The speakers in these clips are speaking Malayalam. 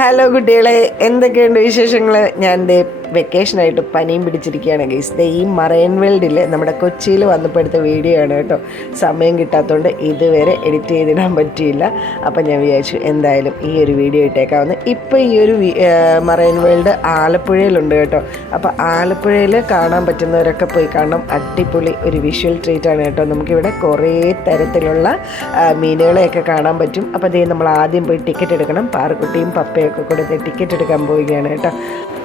ഹലോ കുട്ടികളെ, എന്തൊക്കെയുണ്ട് വിശേഷങ്ങൾ? ഞാൻ വെക്കേഷനായിട്ട് പനിയും പിടിച്ചിരിക്കുകയാണ് ഗൈസ്. ഈ മറൈൻ വേൾഡിൽ നമ്മുടെ കൊച്ചിയിൽ വന്നപ്പോൾ എടുത്ത വീഡിയോ ആണ് കേട്ടോ. സമയം കിട്ടാത്തതുകൊണ്ട് ഇതുവരെ എഡിറ്റ് ചെയ്തിടാൻ പറ്റിയില്ല. അപ്പം ഞാൻ വിചാരിച്ചു എന്തായാലും ഈ ഒരു വീഡിയോ ഇട്ടേക്കാവുന്ന. ഇപ്പോൾ ഈ ഒരു മറൈൻ വേൾഡ് ആലപ്പുഴയിലുണ്ട് കേട്ടോ. അപ്പോൾ ആലപ്പുഴയിൽ കാണാൻ പറ്റുന്നവരൊക്കെ പോയി കാണണം. അടിപൊളി ഒരു വിഷ്വൽ ട്രീറ്റ് ആണ് കേട്ടോ. നമുക്കിവിടെ കുറേ തരത്തിലുള്ള മീനുകളെയൊക്കെ കാണാൻ പറ്റും. അപ്പോൾ അതേ നമ്മൾ ആദ്യം പോയി ടിക്കറ്റ് എടുക്കണം. പാറക്കുട്ടിയും പപ്പയൊക്കെ കൊടുത്ത് ടിക്കറ്റ് എടുക്കാൻ പോവുകയാണ് കേട്ടോ.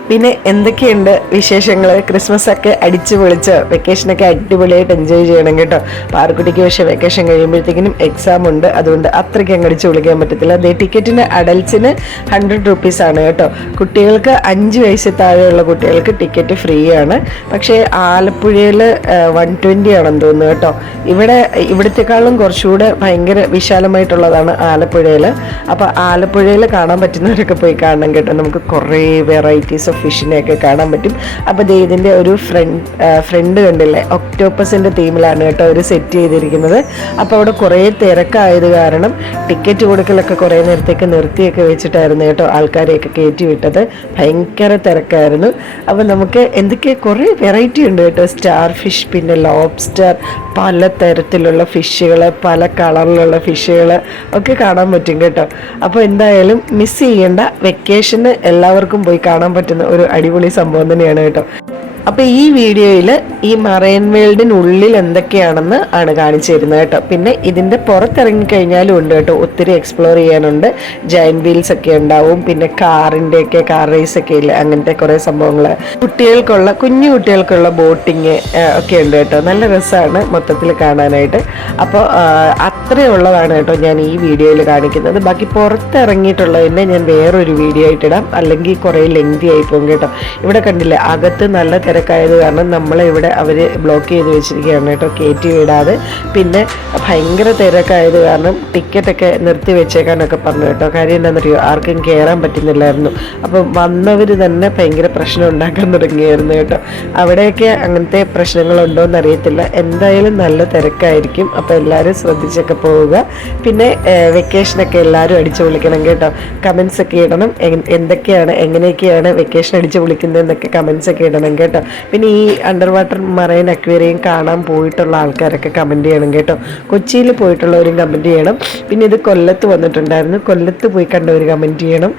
പിന്നെ എന്തൊക്കെയുണ്ട് വിശേഷങ്ങൾ? ക്രിസ്മസ് ഒക്കെ അടിച്ചു പൊളിച്ച് വെക്കേഷനൊക്കെ അടിപൊളിയായിട്ട് എൻജോയ് ചെയ്യണം കേട്ടോ. പാറക്കുട്ടിക്ക് പക്ഷേ വെക്കേഷൻ കഴിയുമ്പോഴത്തേക്കിനും എക്സാം ഉണ്ട്, അതുകൊണ്ട് അത്രയ്ക്ക് അങ്ങ് അടിച്ചു പൊളിക്കാൻ പറ്റത്തില്ല. അതേ ടിക്കറ്റിന് അഡൽസിന് 100 rupees ആണ് കേട്ടോ. കുട്ടികൾക്ക് 5 വയസ്സിൽ താഴെയുള്ള കുട്ടികൾക്ക് ടിക്കറ്റ് ഫ്രീ ആണ്. പക്ഷേ ആലപ്പുഴയിൽ 120 ആണെന്ന് തോന്നുന്നു കേട്ടോ. ഇവിടത്തെക്കാളും കുറച്ചുകൂടെ ഭയങ്കര വിശാലമായിട്ടുള്ളതാണ് ആലപ്പുഴയിൽ. അപ്പോൾ ആലപ്പുഴയിൽ കാണാൻ പറ്റുന്നവരൊക്കെ പോയി കാണണം കേട്ടോ. നമുക്ക് കുറേ വെറൈറ്റീസ് ഫിഷിനെയൊക്കെ കാണാൻ പറ്റും. അപ്പോൾ ഇതിൻ്റെ ഒരു ഫ്രണ്ട് കണ്ടില്ലേ, ഒക്ടോപ്പസിൻ്റെ തീമിലാണ് കേട്ടോ അവർ സെറ്റ് ചെയ്തിരിക്കുന്നത്. അപ്പോൾ അവിടെ കുറേ തിരക്കായത് കാരണം ടിക്കറ്റ് കൊടുക്കലൊക്കെ കുറേ നേരത്തേക്ക് നിർത്തിയൊക്കെ വെച്ചിട്ടായിരുന്നു കേട്ടോ ആൾക്കാരെയൊക്കെ കയറ്റി വിട്ടത്. ഭയങ്കര തിരക്കായിരുന്നു. അപ്പോൾ നമുക്ക് എന്തൊക്കെ കുറേ വെറൈറ്റി ഉണ്ട് കേട്ടോ. സ്റ്റാർ ഫിഷ്, പിന്നെ ലോബ്സ്റ്റർ, പല തരത്തിലുള്ള ഫിഷുകൾ, പല കളറിലുള്ള ഫിഷുകൾ ഒക്കെ കാണാൻ പറ്റും കേട്ടോ. അപ്പോൾ എന്തായാലും മിസ് ചെയ്യേണ്ട. വെക്കേഷന് എല്ലാവർക്കും പോയി കാണാൻ പറ്റുന്ന ഒരു അടിപൊളി സംഭവം തന്നെയാണ് കേട്ടോ. അപ്പോൾ ഈ വീഡിയോയിൽ ഈ മറൈൻ വേൾഡിനുള്ളിൽ എന്തൊക്കെയാണെന്ന് ആണ് കാണിച്ചു തരുന്നത് കേട്ടോ. പിന്നെ ഇതിൻ്റെ പുറത്തിറങ്ങിക്കഴിഞ്ഞാലും ഉണ്ട് കേട്ടോ, ഒത്തിരി എക്സ്പ്ലോർ ചെയ്യാനുണ്ട്. ജയൻറ്റ് വീൽസ് ഒക്കെ ഉണ്ടാവും, പിന്നെ കാർ റേസ് ഒക്കെ ഇല്ല, അങ്ങനത്തെ കുറേ സംഭവങ്ങൾ. കുഞ്ഞു കുട്ടികൾക്കുള്ള ബോട്ടിങ് ഒക്കെ ഉണ്ട് കേട്ടോ. നല്ല രസമാണ് മൊത്തത്തിൽ കാണാനായിട്ട്. അപ്പോൾ അത്രയുള്ളതാണ് കേട്ടോ ഞാൻ ഈ വീഡിയോയിൽ കാണിക്കുന്നത്. ബാക്കി പുറത്തിറങ്ങിയിട്ടുള്ളതിൻ്റെ ഞാൻ വേറൊരു വീഡിയോ ആയിട്ടിടാം, അല്ലെങ്കിൽ കുറേ ലെങ്തി ആയി പോകും കേട്ടോ. ഇവിടെ കണ്ടില്ലേ, അകത്ത് നല്ല തിരക്കായത് കാരണം നമ്മളെ ഇവിടെ അവർ ബ്ലോക്ക് ചെയ്ത് വെച്ചിരിക്കുകയാണ് കേട്ടോ, കയറ്റി വിടാതെ. പിന്നെ ഭയങ്കര തിരക്കായത് കാരണം ടിക്കറ്റൊക്കെ നിർത്തി വെച്ചേക്കാനൊക്കെ പറഞ്ഞു കേട്ടോ. കാര്യം എന്താണെന്നറിയോ, ആർക്കും കയറാൻ പറ്റുന്നില്ലായിരുന്നു. അപ്പം വന്നവർ തന്നെ ഭയങ്കര പ്രശ്നം ഉണ്ടാക്കാൻ തുടങ്ങിയായിരുന്നു കേട്ടോ. അവിടെയൊക്കെ അങ്ങനത്തെ പ്രശ്നങ്ങളുണ്ടോയെന്ന് അറിയത്തില്ല. എന്തായാലും നല്ല തിരക്കായിരിക്കും. അപ്പോൾ എല്ലാവരും ശ്രദ്ധിച്ചൊക്കെ പോവുക. പിന്നെ വെക്കേഷനൊക്കെ എല്ലാവരും അടിച്ചു പൊളിക്കണം കേട്ടോ. കമൻസ് ഒക്കെ ഇടണം, എങ്ങനെയൊക്കെയാണ് വെക്കേഷൻ അടിച്ചു പൊളിക്കുന്നതെന്നൊക്കെ കമൻസ് ഒക്കെ ഇടണം കേട്ടോ. പിന്നെ ഈ അണ്ടർ വാട്ടർ മറൈൻ അക്വേറിയം കാണാൻ പോയിട്ടുള്ള ആൾക്കാരൊക്കെ കമൻറ്റ് ചെയ്യണം കേട്ടോ. കൊച്ചിയിൽ പോയിട്ടുള്ളവരും കമൻറ്റ് ചെയ്യണം. പിന്നെ ഇത് കൊല്ലത്ത് വന്നിട്ടുണ്ടായിരുന്നു, കൊല്ലത്ത് പോയി കണ്ടവർ കമൻറ്റ് ചെയ്യണം.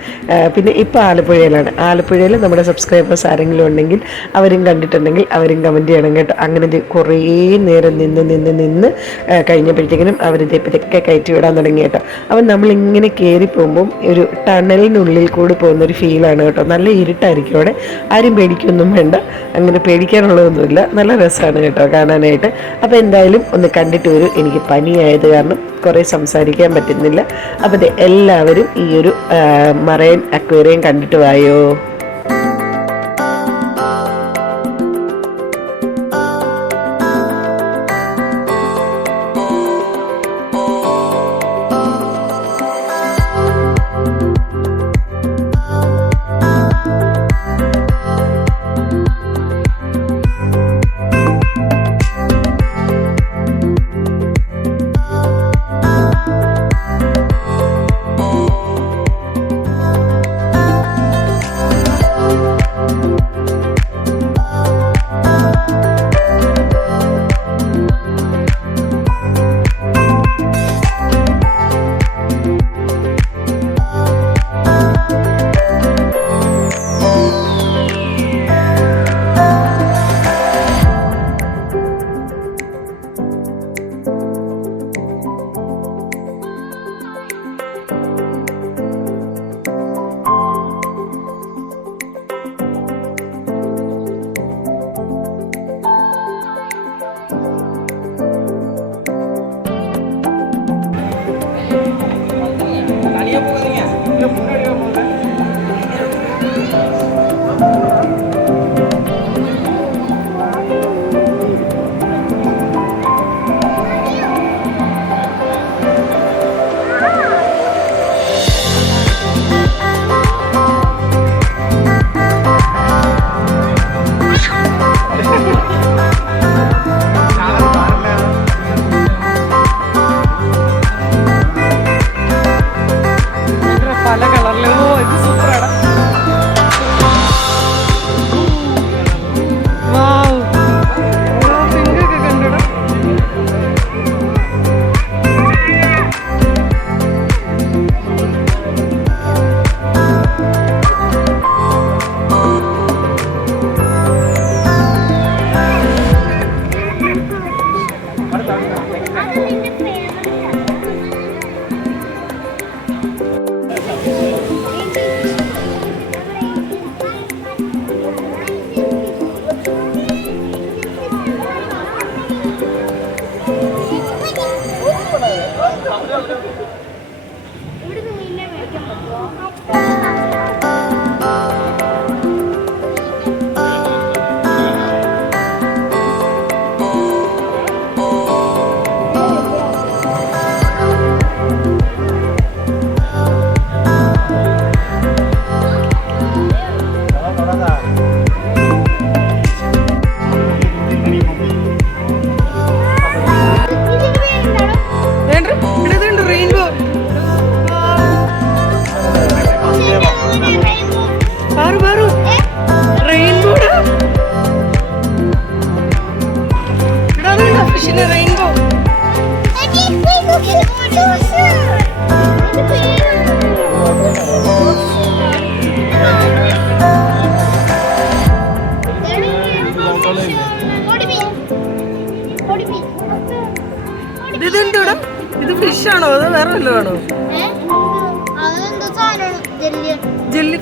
പിന്നെ ഇപ്പോൾ ആലപ്പുഴയിലാണ്. ആലപ്പുഴയിൽ നമ്മുടെ സബ്സ്ക്രൈബേഴ്സ് ആരെങ്കിലും ഉണ്ടെങ്കിൽ അവരും കണ്ടിട്ടുണ്ടെങ്കിൽ അവരും കമൻറ്റ് ചെയ്യണം കേട്ടോ. അങ്ങനെ കുറേ നേരം നിന്ന് കഴിഞ്ഞപ്പോഴത്തേക്കിനും അവരിതൊക്കെ കയറ്റി വിടാൻ തുടങ്ങി കേട്ടോ. അപ്പം നമ്മളിങ്ങനെ കയറി പോകുമ്പം ഒരു ടണലിനുള്ളിൽ കൂടി പോകുന്നൊരു ഫീലാണ് കേട്ടോ. നല്ല ഇരുട്ടായിരിക്കും അവിടെ. ആരും പേടിക്കൊന്നും വേണ്ട, അങ്ങനെ പേടിക്കാനുള്ളതൊന്നുമില്ല. നല്ല രസമാണ് കേട്ടോ കാണാനായിട്ട്. അപ്പോൾ എന്തായാലും ഒന്ന് കണ്ടിട്ട് വരും. എനിക്ക് പനിയായത് കാരണം കുറേ സംസാരിക്കാൻ പറ്റുന്നില്ല. അപ്പോൾ എല്ലാവരും ഈ ഒരു മറൈൻ അക്വേറിയം കണ്ടിട്ട് വായോ.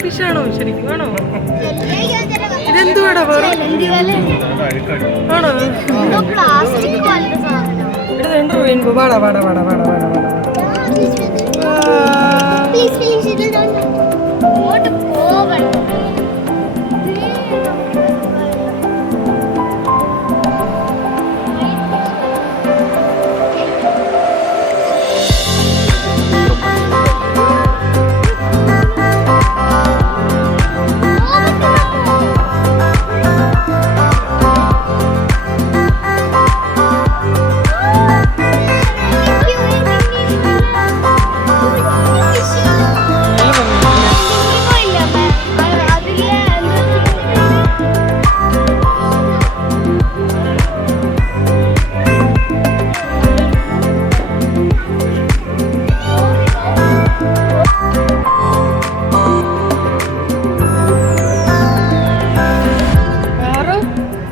ഫിഷ് ആണോ ശരിക്കും? ആണോ? ഇതെന്തുവാടാ വേറെ? ആണോ? ഇത് രണ്ടു റെയിൻബോ. വാടാ വാടാ വാടാ വാടാ വാടാ വാടാ.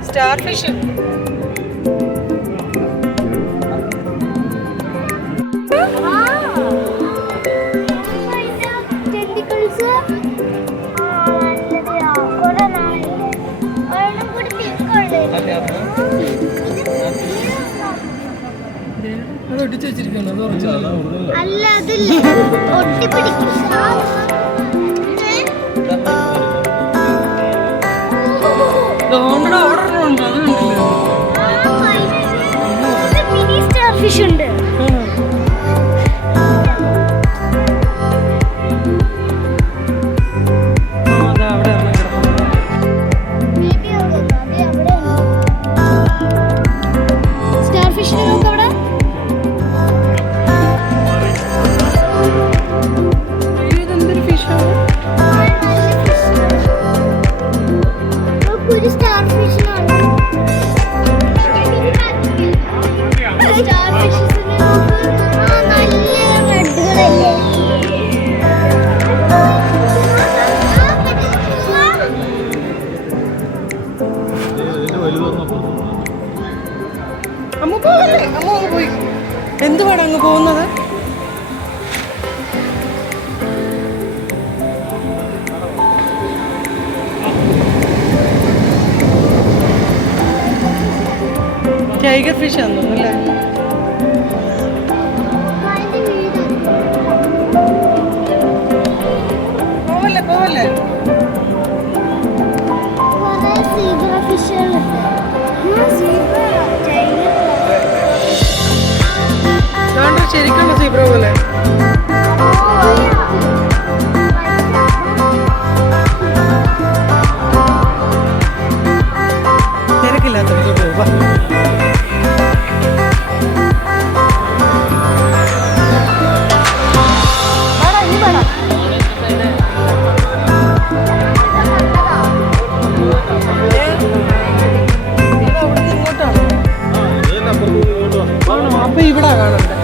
Star fish. അല്ല അതില്ല ഒട്ടിപ്പിടിക്കും. മിനി സ്റ്റാർ ഫിഷ് ഉണ്ട്. സ്റ്റാർ ഫിഷിനെ നോക്ക് അവിടെ. ഇതെന്തൊരു ഫിഷാണ്? ഒരു സ്റ്റാർ ഫിഷിനാണ്. സ്റ്റാർ ഫിഷിനെ നോക്ക്. നല്ല റെഡുകളല്ലേ. അമ്മ പോകല്ലേ? അമ്മ അങ്ങ് പോയി. എന്തുവാണ് അങ്ങ് പോകുന്നത്? ടൈഗർ ഫിഷ് ആണെന്ന് തോന്നുന്നു അല്ലേ? പോവല്ലേ പോവല്ലേ. സീബ്ര ഫിഷുകളുണ്ട്. ശരിക്കുള്ള സീബ്ര പോലെ. തിരക്കില്ലാത്തവർക്ക് പോവാം. അപ്പൊ ഇവിടെ കാണണ്ടേ?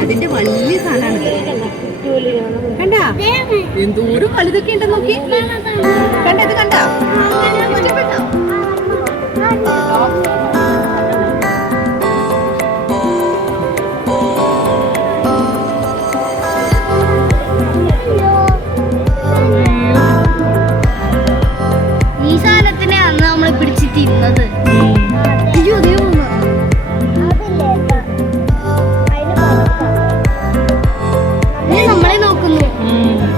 അതിന്റെ വലിയ സാധനമാണ്. കണ്ടാ എന്തോരം വലുതൊക്കെ ഉണ്ടെന്ന് നോക്കി. കണ്ട ഇത് കണ്ടാ? ഇഷ്ടപ്പെട്ടോ? ഈ സാധനത്തിനെ അന്ന് നമ്മൾ പിടിച്ച് തിന്നത്. നമ്മളെ നോക്കുന്നു.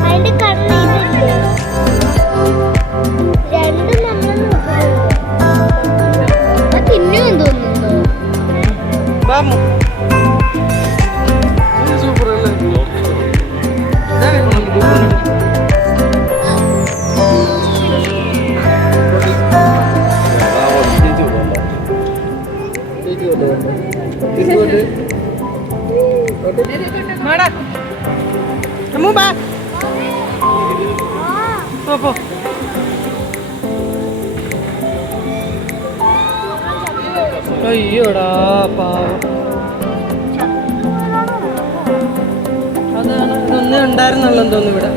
അതിന്റെ കണ്ണ് ഇതില്ലേ രണ്ടും നമ്മളെ നോക്കുന്നു. തിന്നും തോന്നുന്നുണ്ടോ? സൂപ്പർ അല്ലേ? പോ. അയ്യോടാ പാവം. അതാണ് ഇതൊന്നേ ഉണ്ടായിരുന്നുള്ളൂ തോന്നുന്നു ഇവിടെ.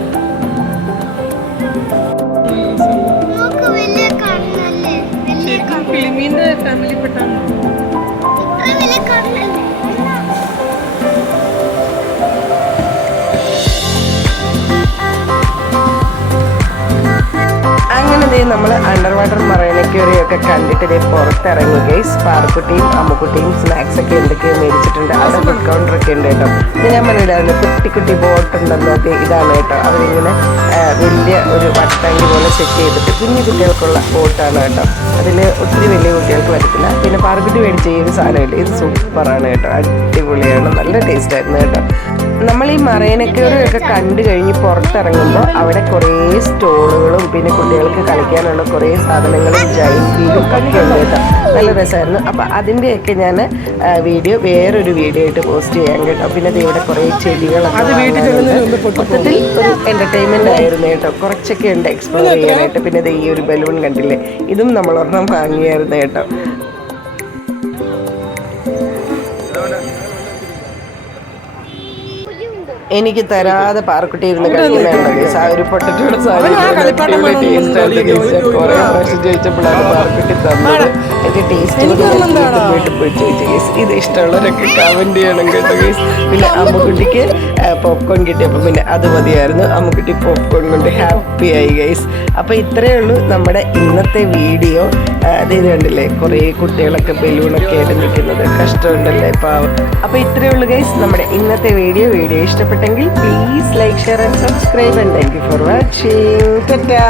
നോക്ക് വലിയ കണ്ണല്ലേ, വലിയ ശരിക്കും ഫിലിമീന്റെ ഫാമിലി പെട്ടാണ്. ഇത്ര വലിയ കണ്ണല്ലേ. അങ്ങനെ നമ്മൾ അണ്ടർ വാട്ടർ മറൈൻ അക്വേറിയൊക്കെ കണ്ടിട്ട് ഇതേ പുറത്തിറങ്ങി ഗൈസ്. പാറക്കുട്ടിയും അമ്മുക്കുട്ടിയും സ്നാക്സ് ഒക്കെ എന്തൊക്കെയോ മേടിച്ചിട്ടുണ്ട്. അവിടെ ഫുഡ് കൗണ്ടർ ഒക്കെ ഉണ്ട് കേട്ടോ. ഇത് ഞാൻ പറഞ്ഞില്ലായിരുന്നു കുട്ടി കുട്ടി ബോട്ട് ഉണ്ടെന്നൊക്കെ. ഇതാണ് കേട്ടോ, അവരിങ്ങനെ വലിയ ഒരു വട്ടാങ്കി പോലെ സെറ്റ് ചെയ്തിട്ട് കുഞ്ഞു കുട്ടികൾക്കുള്ള ബോട്ടാണ് കേട്ടോ. അതിൽ ഒത്തിരി വലിയ കുട്ടികൾക്ക് വരത്തില്ല. പിന്നെ പാറക്കുട്ടി മേടിച്ച ഈ ഒരു സാധനമില്ല, ഇത് സൂപ്പറാണ് കേട്ടോ, അടിപൊളിയാണ്, നല്ല ടേസ്റ്റ് ആയിരുന്നു കേട്ടോ. നമ്മൾ ഈ മറൈൻ അക്വേറിയൊക്കെ കണ്ടു കഴിഞ്ഞ് പുറത്തിറങ്ങുമ്പോൾ അവിടെ കുറേ സ്റ്റോളുകളും പിന്നെ കുട്ടികൾക്ക് കളിക്കാനുള്ള കുറേ സാധനങ്ങളും ജൈൻറ്റിലും ഒക്കെ ഉണ്ട് കേട്ടോ. നല്ല രസമായിരുന്നു. അപ്പോൾ അതിൻ്റെയൊക്കെ ഞാൻ വീഡിയോ വേറൊരു വീഡിയോ ആയിട്ട് പോസ്റ്റ് ചെയ്യാം കേട്ടോ. പിന്നെ ഇവിടെ കുറേ ചെടികളൊക്കെ മൊത്തത്തിൽ ഒരു എൻ്റർടൈൻമെൻ്റ് ആയിരുന്നു കേട്ടോ. കുറച്ചൊക്കെ ഉണ്ട് എക്സ്പ്ലോർ ചെയ്യാനായിട്ട്. പിന്നെ ഈ ഒരു ബലൂൺ കണ്ടില്ലേ, ഇതും നമ്മളൊരെണ്ണം വാങ്ങിയായിരുന്നു കേട്ടോ. എനിക്ക് തരാതെ പാറക്കുട്ടി ഇരുന്ന് കളിക്കുന്നുണ്ട്. ആ ഒരു പൊട്ടറ്റോടെ കുറെ പ്രാവശ്യം ചോദിച്ചപ്പോഴാണ് പാറക്കുട്ടി തന്നത്. അതിന്റെ ടേസ്റ്റ് വീട്ടിൽ പോയി ചോദിച്ചു കേസ്. ഇത് ഇഷ്ടമുള്ളവരൊക്കെ കമന്റ് ചെയ്യണം കേട്ടോ കേസ്. പിന്നെ അമ്മുക്കുട്ടിക്ക് പോപ്കോൺ കിട്ടിയപ്പോൾ പിന്നെ അത് മതിയായിരുന്നു. അമ്മുക്കുട്ടി പോപ്കോൺ കൊണ്ട് ഹാപ്പി ആയി ഗൈസ്. അപ്പോൾ ഇത്രയേ ഉള്ളൂ നമ്മുടെ ഇന്നത്തെ വീഡിയോ. അത് കണ്ടില്ലേ, കുറേ കുട്ടികളൊക്കെ ബലൂണൊക്കെ ആയിട്ട് നിൽക്കുന്നത്, കഷ്ടമുണ്ടല്ലേ പാവം. അപ്പോൾ ഇത്രയേ ഉള്ളൂ ഗൈസ് നമ്മുടെ ഇന്നത്തെ വീഡിയോ. ഇഷ്ടപ്പെട്ടെങ്കിൽ please like, share and subscribe. And thank you for watching. Tata.